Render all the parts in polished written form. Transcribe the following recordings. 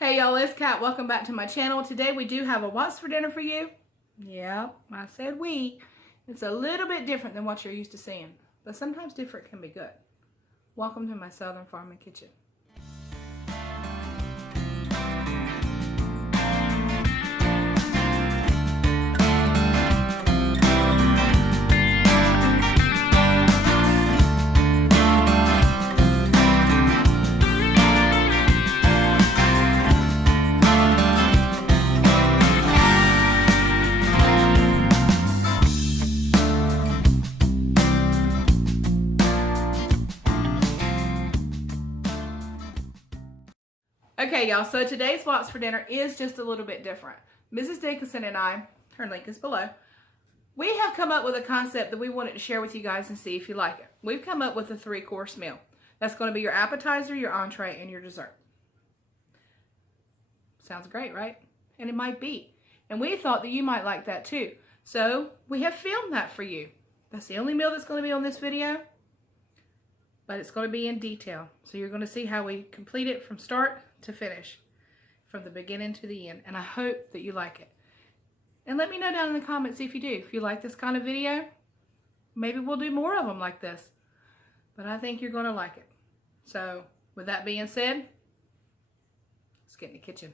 Hey y'all, it's Kat. Welcome back to my channel. Today we do have a what's for dinner for you. Yep, I said we. It's a little bit different than what you're used to seeing, but sometimes different can be good. Welcome to my Southern Farming Kitchen. Okay, y'all, so today's what's for dinner is just a little bit different. Mrs. Dickinson and I, her link is below, we have come up with a concept that we wanted to share with you guys and see if you like it. We've come up with a 3-course meal. That's going to be your appetizer, your entree, and your dessert. Sounds great, right? And it might be. And we thought that you might like that too. So we have filmed that for you. That's the only meal that's going to be on this video, but it's going to be in detail. So you're going to see how we complete it from start to finish, from the beginning to the end. And I hope that you like it. And let me know down in the comments if you do. If you like this kind of video, maybe we'll do more of them like this. But I think you're going to like it. So with that being said, let's get in the kitchen.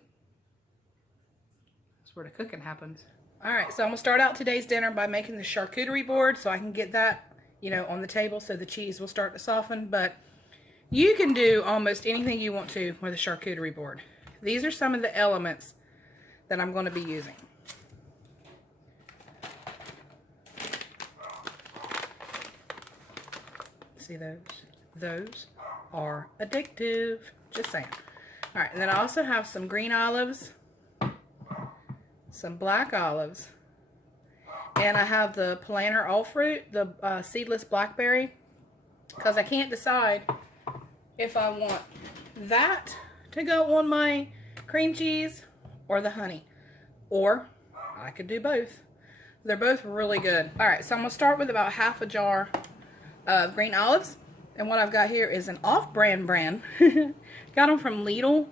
That's where the cooking happens. All right, so I'm going to start out today's dinner by making the charcuterie board so I can get that, on the table so the cheese will start to soften. But you can do almost anything you want to with a charcuterie board. These are some of the elements that I'm going to be using. See those? Those are addictive. Just saying. All right, and then I also have some green olives, some black olives, and I have the planter all fruit, the seedless blackberry, because I can't decide if I want that to go on my cream cheese or the honey. Or I could do both. They're both really good. Alright, so I'm going to start with about half a jar of green olives. And what I've got here is an off-brand brand. Got them from Lidl.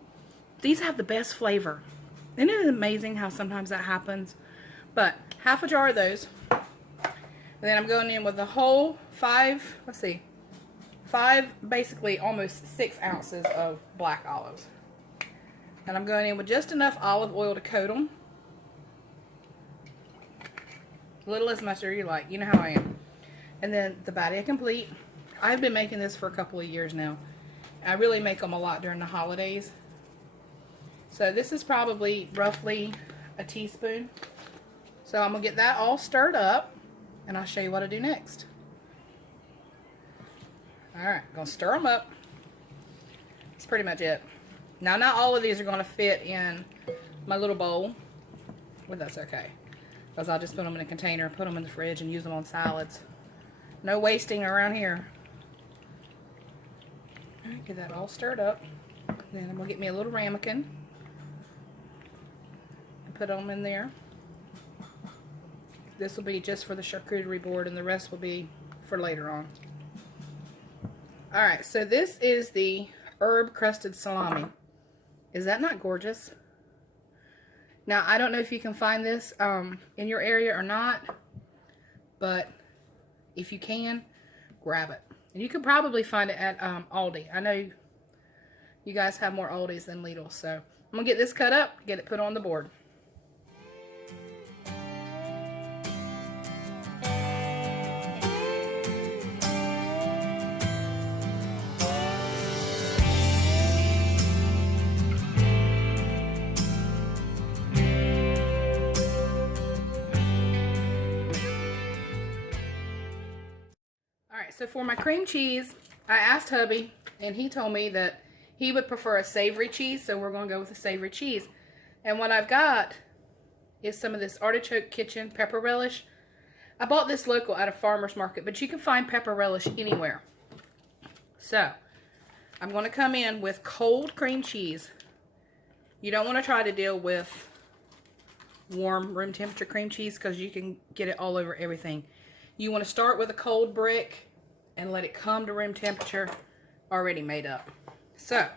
These have the best flavor. Isn't it amazing how sometimes that happens? But half a jar of those. And then I'm going in with the whole five, basically almost 6 ounces of black olives. And I'm going in with just enough olive oil to coat them. Little as much as you like. You know how I am. And then the batty complete. I've been making this for a couple of years now. I really make them a lot during the holidays. So this is probably roughly a teaspoon. So I'm going to get that all stirred up, and I'll show you what I do next. Alright, going to stir them up. That's pretty much it. Now, not all of these are going to fit in my little bowl, but that's okay. Because I'll just put them in a container, put them in the fridge, and use them on salads. No wasting around here. Alright, get that all stirred up. Then I'm going to get me a little ramekin and put them in there. This will be just for the charcuterie board, and the rest will be for later on. Alright, so this is the herb crusted salami. Is that not gorgeous? Now, I don't know if you can find this in your area or not, but if you can, grab it. And you can probably find it at Aldi. I know you guys have more Aldis than Lidl, so I'm going to get this cut up, get it put on the board. So for my cream cheese, I asked hubby, and he told me that he would prefer a savory cheese, so we're going to go with a savory cheese. And what I've got is some of this Artichoke Kitchen pepper relish. I bought this local at a farmer's market, but you can find pepper relish anywhere. So I'm going to come in with cold cream cheese. You don't want to try to deal with warm room temperature cream cheese because you can get it all over everything. You want to start with a cold brick and let it come to room temperature already made up. So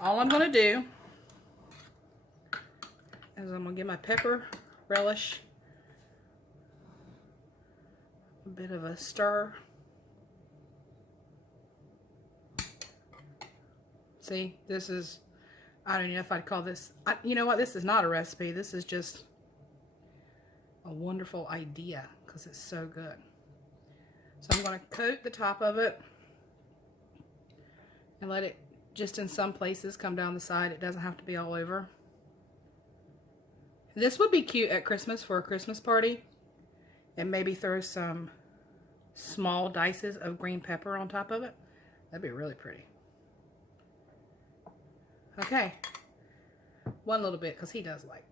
all I'm going to do is I'm going to give my pepper relish a bit of a stir. See, this is, I don't even know if I'd call this, you know what, this is not a recipe. This is just a wonderful idea because it's so good. So I'm going to coat the top of it and let it just in some places come down the side. It doesn't have to be all over. This would be cute at Christmas for a Christmas party, and maybe throw some small dices of green pepper on top of it. That'd be really pretty. Okay, one little bit because he does like,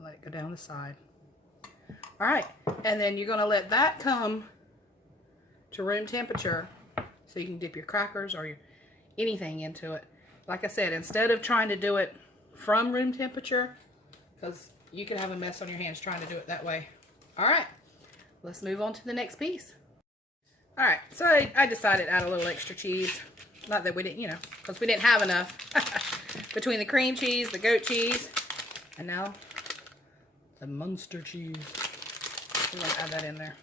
let it go down the side. All right, and then you're going to let that come to room temperature so you can dip your crackers or your anything into it. Like I said, instead of trying to do it from room temperature, because you can have a mess on your hands trying to do it that way. All right, let's move on to the next piece. All right, so I decided to add a little extra cheese. Not that we didn't, you know, because we didn't have enough. Between the cream cheese, the goat cheese, and now the Munster cheese. We're going to add that in there.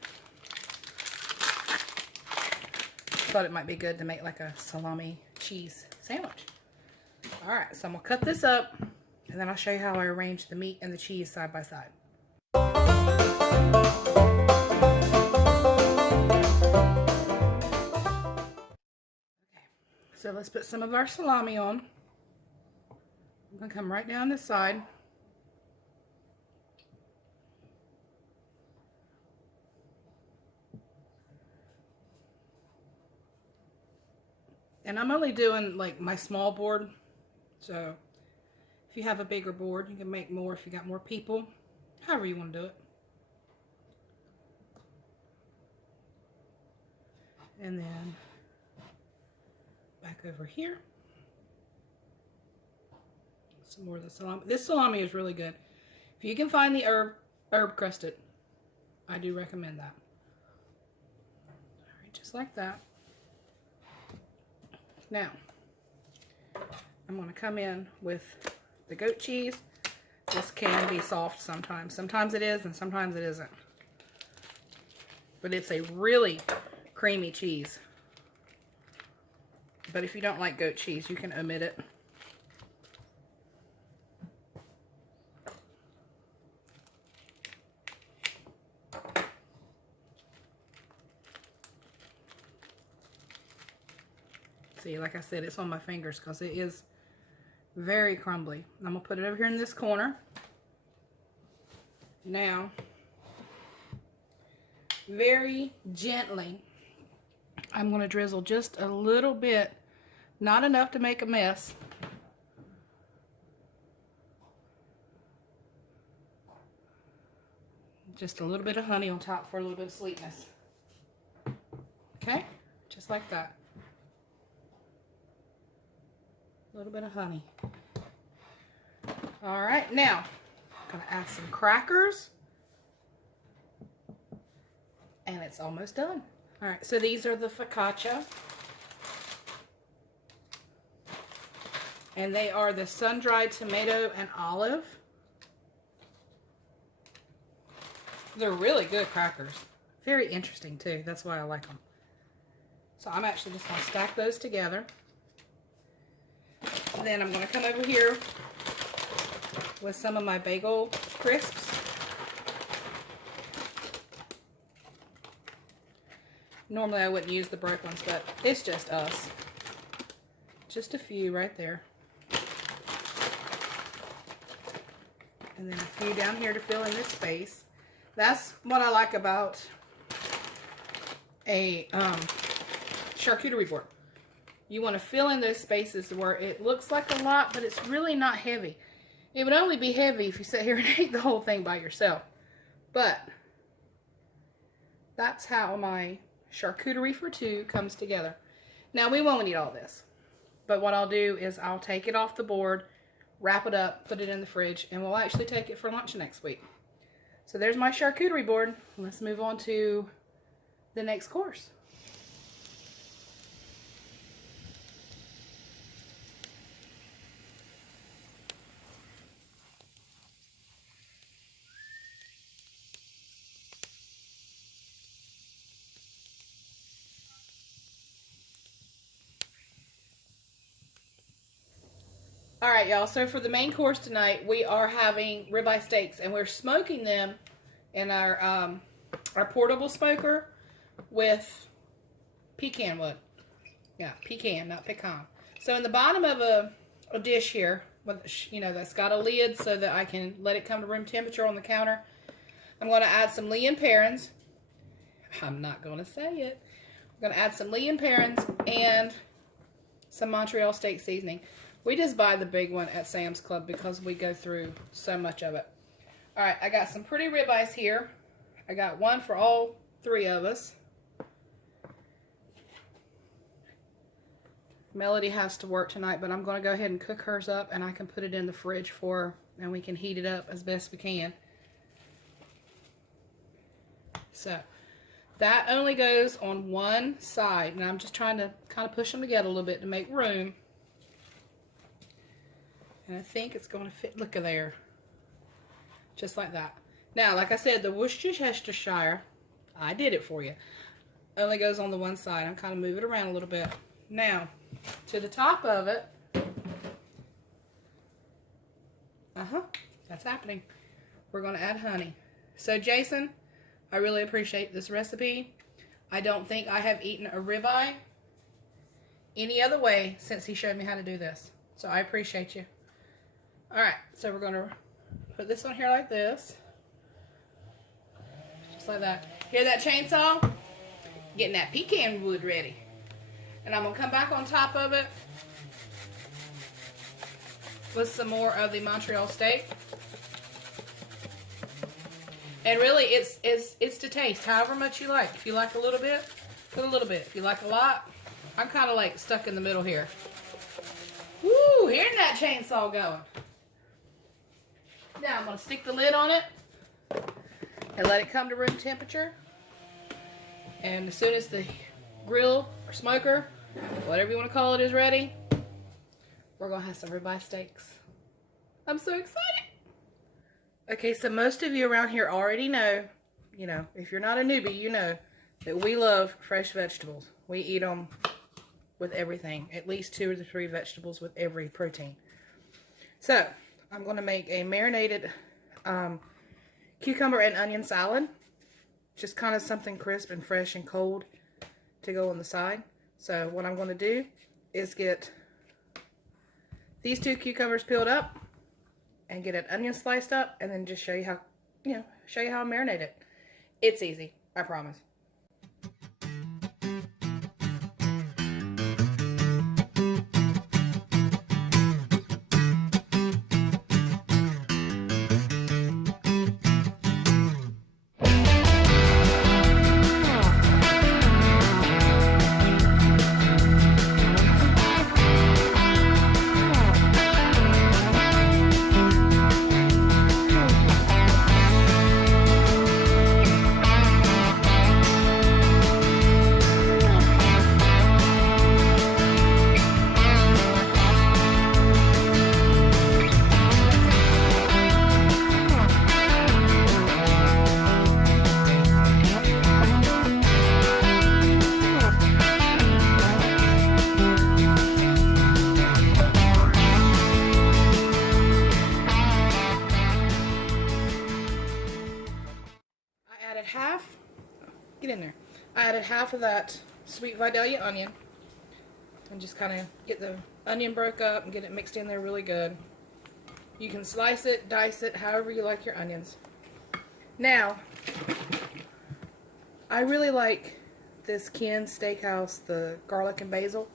Thought it might be good to make like a salami cheese sandwich. All right, so I'm going to cut this up, and then I'll show you how I arrange the meat and the cheese side by side. So let's put some of our salami on. I'm going to come right down this side. And I'm only doing like my small board. So if you have a bigger board, you can make more if you got more people. However you want to do it. And then back over here. Some more of the salami. This salami is really good. If you can find the herb crusted, I do recommend that. All right, just like that. Now, I'm going to come in with the goat cheese. This can be soft sometimes. Sometimes it is and sometimes it isn't. But it's a really creamy cheese. But if you don't like goat cheese, you can omit it. See, like I said, it's on my fingers because it is very crumbly. I'm going to put it over here in this corner. Now, very gently, I'm going to drizzle just a little bit, not enough to make a mess. Just a little bit of honey on top for a little bit of sweetness. Okay, just like that. A little bit of honey. All right, now I'm going to add some crackers. And it's almost done. All right, so these are the focaccia. And they are the sun-dried tomato and olive. They're really good crackers. Very interesting too. That's why I like them. So I'm actually just going to stack those together. And then I'm going to come over here with some of my bagel crisps. Normally I wouldn't use the broke ones, but it's just us. Just a few right there. And then a few down here to fill in this space. That's what I like about a charcuterie board. You want to fill in those spaces where it looks like a lot, but it's really not heavy. It would only be heavy if you sat here and ate the whole thing by yourself. But that's how my charcuterie for two comes together. Now we won't eat all this, but what I'll do is I'll take it off the board, wrap it up, put it in the fridge, and we'll actually take it for lunch next week. So there's my charcuterie board. Let's move on to the next course. All right, y'all. So for the main course tonight, we are having ribeye steaks, and we're smoking them in our portable smoker with pecan wood. Yeah, pecan, not pecan. So in the bottom of a dish here, you know, that's got a lid so that I can let it come to room temperature on the counter, I'm going to add some Lea and Perrins. I'm not going to say it. I'm going to add some Lea and Perrins and some Montreal steak seasoning. We just buy the big one at Sam's Club because we go through so much of it. All right, I got some pretty ribeyes here. I got one for all three of us. Melody has to work tonight, but I'm going to go ahead and cook hers up, and I can put it in the fridge for her, and we can heat it up as best we can. So that only goes on one side, and I'm just trying to kind of push them together a little bit to make room. And I think it's going to fit. Look at there. Just like that. Now, like I said, the Worcestershire, I did it for you, only goes on the one side. I'm kind of moving it around a little bit. Now, to the top of it, that's happening. We're going to add honey. So, Jason, I really appreciate this recipe. I don't think I have eaten a ribeye any other way since he showed me how to do this. So, I appreciate you. Alright, so we're going to put this on here like this. Just like that. Hear that chainsaw? Getting that pecan wood ready. And I'm going to come back on top of it with some more of the Montreal steak. And really, it's to taste, however much you like. If you like a little bit, put a little bit. If you like a lot, I'm kind of like stuck in the middle here. Woo, hearing that chainsaw going. Now I'm going to stick the lid on it and let it come to room temperature. And as soon as the grill or smoker, whatever you want to call it, is ready, we're going to have some ribeye steaks. I'm so excited. Okay, so most of you around here already know, you know, if you're not a newbie, you know that we love fresh vegetables. We eat them with everything, at least 2 or 3 vegetables with every protein. So, I'm going to make a marinated cucumber and onion salad. Just kind of something crisp and fresh and cold to go on the side. So what I'm going to do is get these 2 cucumbers peeled up and get an onion sliced up, and then just show you how, show you how I marinate it. It's easy, I promise. I added half of that sweet Vidalia onion and just kind of get the onion broke up and get it mixed in there really good. You can slice it, dice it, however you like your onions. Now, I really like this Ken's Steakhouse, the garlic and basil,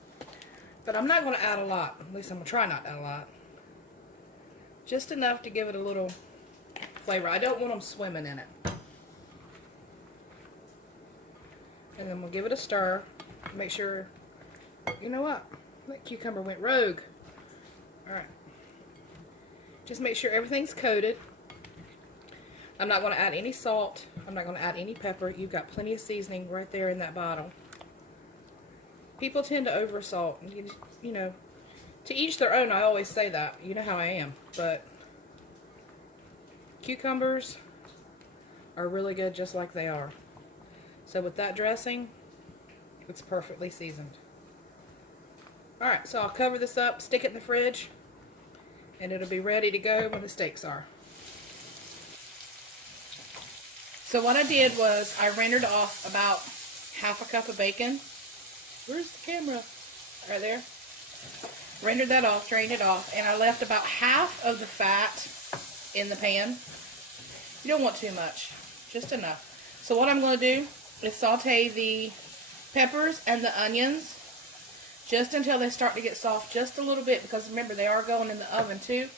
but I'm not going to add a lot. At least I'm going to try not to add a lot. Just enough to give it a little flavor. I don't want them swimming in it. And then we'll give it a stir. Make sure, you know what? That cucumber went rogue. Alright. Just make sure everything's coated. I'm not going to add any salt. I'm not going to add any pepper. You've got plenty of seasoning right there in that bottle. People tend to over salt. You know, to each their own, I always say that. You know how I am. But cucumbers are really good just like they are. So with that dressing, it's perfectly seasoned. Alright, so I'll cover this up, stick it in the fridge, and it'll be ready to go when the steaks are. So what I did was I rendered off about half a cup of bacon. Where's the camera? Right there. Rendered that off, drained it off, and I left about half of the fat in the pan. You don't want too much, just enough. So what I'm going to do is saute the peppers and the onions just until they start to get soft just a little bit, because remember they are going in the oven too.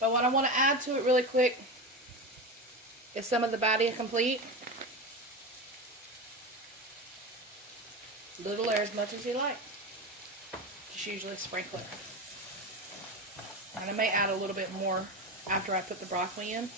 But what I want to add to it really quick is some of the Badia Complete. Little or as much as you like. Just usually sprinkle it. And I may add a little bit more after I put the broccoli in.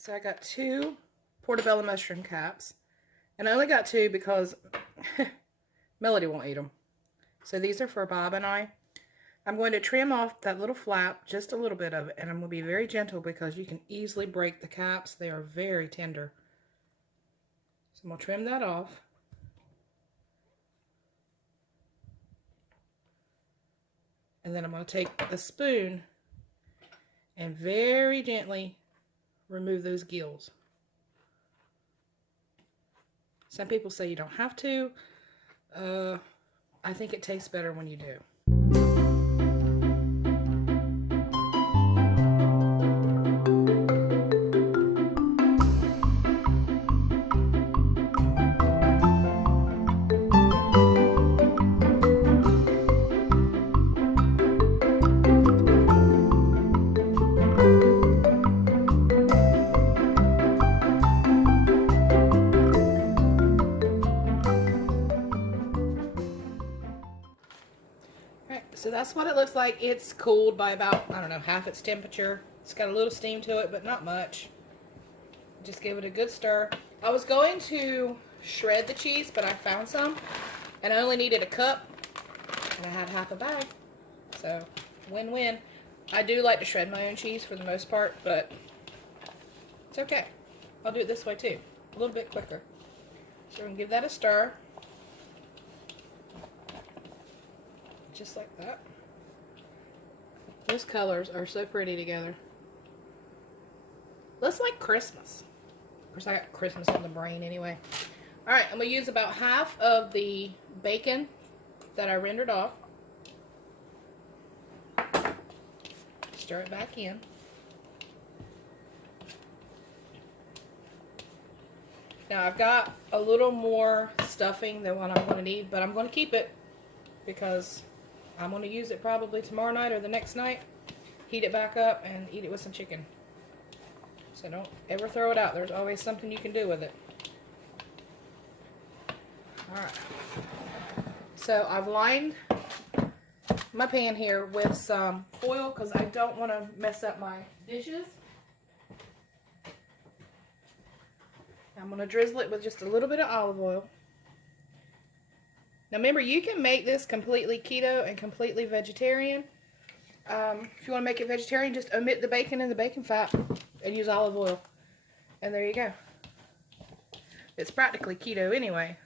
So I got 2 portobello mushroom caps, and I only got 2 because Melody won't eat them. So these are for Bob and I. I'm going to trim off that little flap, just a little bit of it, and I'm going to be very gentle because you can easily break the caps. They are very tender. So I'm going to trim that off. And then I'm going to take a spoon and very gently remove those gills. Some people say you don't have to. I think it tastes better when you do. So that's what it looks like. It's cooled by about, I don't know, half its temperature. It's got a little steam to it, but not much. Just give it a good stir. I was going to shred the cheese, but I found some, and I only needed a cup, and I had half a bag. So, win-win. I do like to shred my own cheese for the most part, but it's okay. I'll do it this way too. A little bit quicker. So we're going to give that a stir. Just like that. Those colors are so pretty together. Looks like Christmas. Of course, I got Christmas in the brain anyway. Alright, I'm going to use about half of the bacon that I rendered off. Stir it back in. Now, I've got a little more stuffing than what I'm going to need, but I'm going to keep it because I'm going to use it probably tomorrow night or the next night. Heat it back up and eat it with some chicken. So don't ever throw it out. There's always something you can do with it. Alright. So I've lined my pan here with some foil because I don't want to mess up my dishes. I'm going to drizzle it with just a little bit of olive oil. Now remember, you can make this completely keto and completely vegetarian. If you want to make it vegetarian, just omit the bacon and the bacon fat and use olive oil. And there you go. It's practically keto anyway.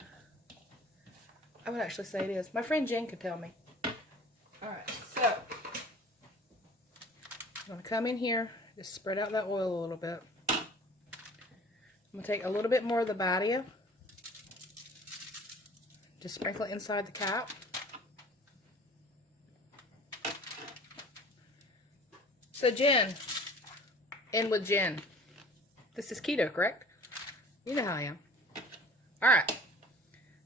I would actually say it is. My friend Jen could tell me. Alright, so I'm going to come in here, just spread out that oil a little bit. I'm going to take a little bit more of the Badia. Just sprinkle it inside the cap. So Jen, in with Jen. This is keto, correct? You know how I am. All right.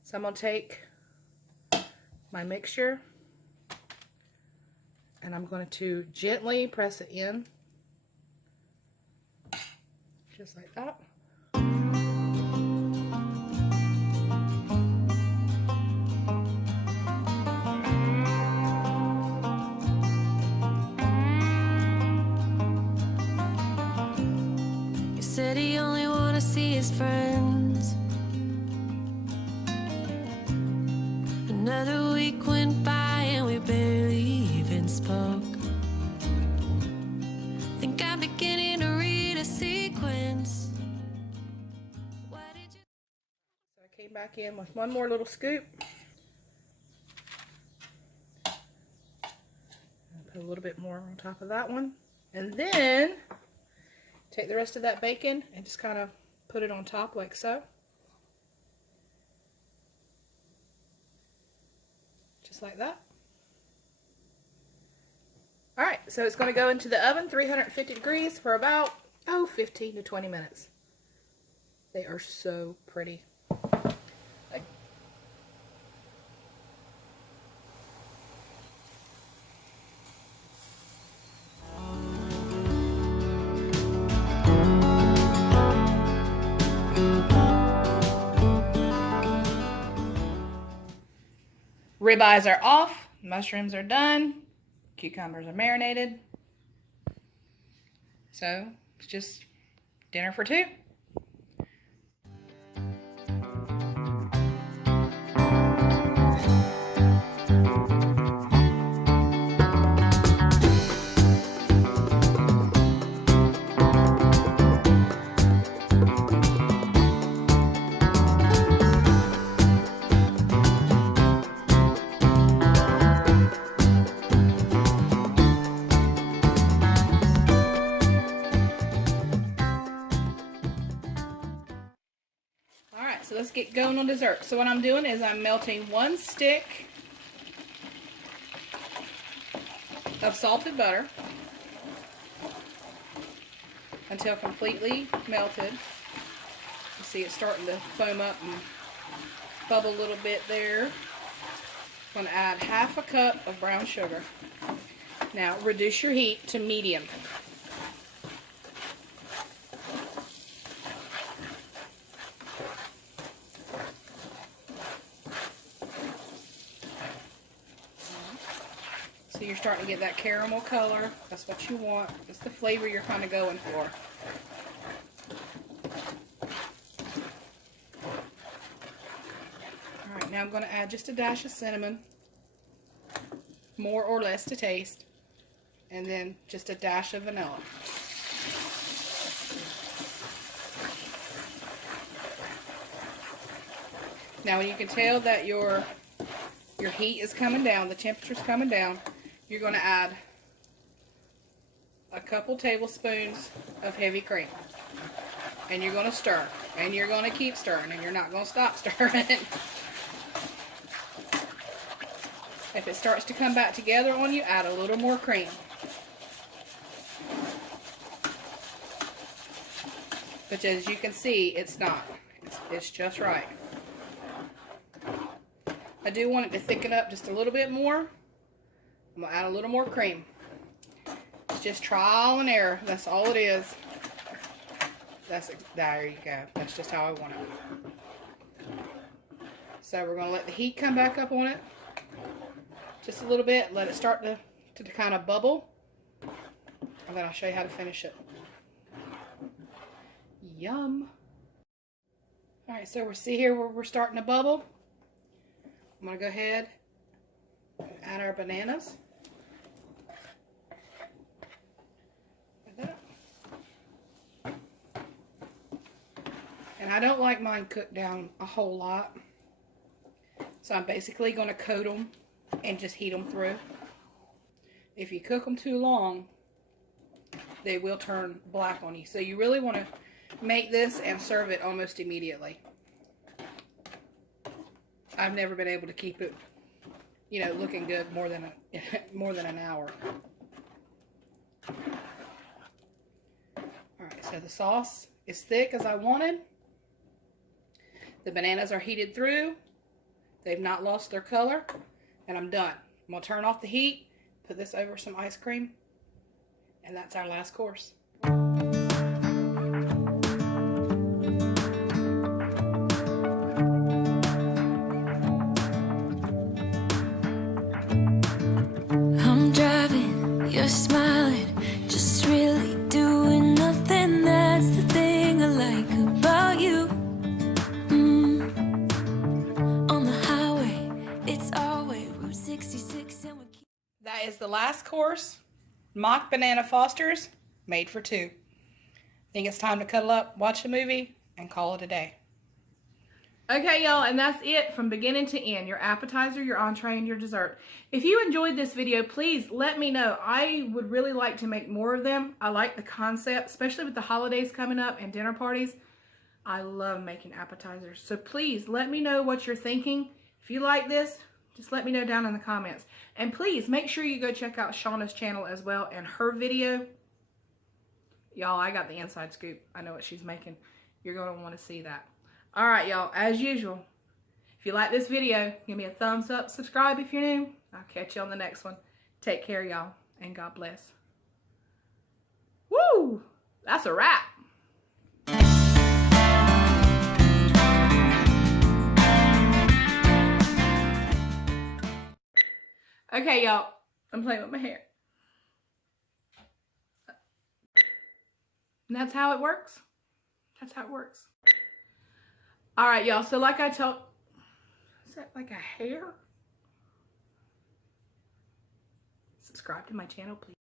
So I'm gonna take my mixture and I'm going to gently press it in, just like that. He said he only wanna see his friends. Another week went by and we barely even spoke. Think I'm beginning to read a sequence. Why did you... So I came back in with one more little scoop. Put a little bit more on top of that one. And then take the rest of that bacon and just kind of put it on top like so. Just like that. Alright, so it's going to go into the oven, 350 degrees for about, 15 to 20 minutes. They are so pretty. Ribeyes are off, mushrooms are done, cucumbers are marinated. So it's just dinner for two. So let's get going on dessert. So what I'm doing is I'm melting 1 stick of salted butter until completely melted. You see it's starting to foam up and bubble a little bit there. I'm going to add 1/2 cup of brown sugar. Now reduce your heat to medium. So you're starting to get that caramel color. That's what you want. That's the flavor you're kind of going for. Alright, now I'm going to add just a dash of cinnamon. More or less to taste. And then just a dash of vanilla. Now you can tell that your heat is coming down, the temperature's coming down. You're going to add a couple tablespoons of heavy cream. And you're going to stir. And you're going to keep stirring. And you're not going to stop stirring. If it starts to come back together on you, add a little more cream. But as you can see, it's not. It's just right. I do want it to thicken up just a little bit more. I'm going to add a little more cream. It's just trial and error. That's all it is. There you go. That's just how I want it. So we're going to let the heat come back up on it. Just a little bit. Let it start to kind of bubble. And then I'll show you how to finish it. Yum. Alright, so we see here where we're starting to bubble. I'm going to go ahead and add our bananas. Like that. And I don't like mine cooked down a whole lot. So I'm basically going to coat them and just heat them through. If you cook them too long, they will turn black on you. So you really want to make this and serve it almost immediately. I've never been able to keep it, you know, looking good more than an hour. Alright, so the sauce is thick as I wanted. The bananas are heated through. They've not lost their color. And I'm done. I'm going to turn off the heat, put this over some ice cream, and that's our last course. I'm driving, you're smiling, just really doing nothing. That's the thing I like about you. On the highway, it's our way, Route 66, and we keep... That is the last course. Mock banana Fosters, made for two. Think it's time to cuddle up, watch a movie, and call it a day. Okay, y'all, and that's it from beginning to end. Your appetizer, your entree, and your dessert. If you enjoyed this video, please let me know. I would really like to make more of them. I like the concept, especially with the holidays coming up and dinner parties. I love making appetizers. So please let me know what you're thinking. If you like this, just let me know down in the comments. And please make sure you go check out Shauna's channel as well and her video. Y'all, I got the inside scoop. I know what she's making. You're going to want to see that. All right, y'all, as usual, if you like this video, give me a thumbs up, subscribe if you're new. I'll catch you on the next one. Take care, y'all, and God bless. Woo! That's a wrap. Okay, y'all, I'm playing with my hair. And that's how it works. That's how it works. All right, y'all. So like I told, is that like a hair? Subscribe to my channel, please.